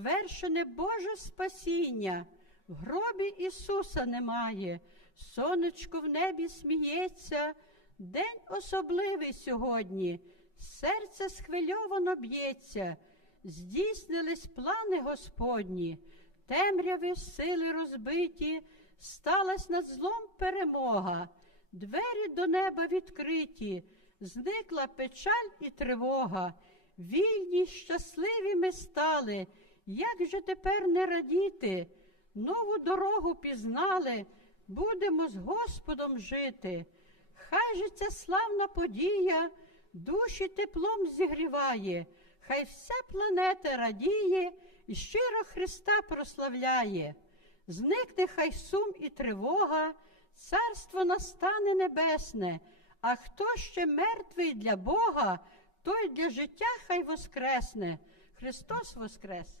Вершене Боже спасіння, в гробі Ісуса немає, сонечко в небі сміється, день особливий сьогодні, серце схвильовано б'ється, здійснились плани Господні, темряви сили розбиті, сталась над злом перемога, двері до неба відкриті, зникла печаль і тривога. Вільні, щасливі ми стали, як же тепер не радіти? Нову дорогу пізнали, будемо з Господом жити. Хай же ця славна подія душі теплом зігріває, хай вся планета радіє і щиро Христа прославляє. Зникне хай сум і тривога, царство настане небесне, а хто ще мертвий для Бога, той для життя хай воскресне. Христос воскрес!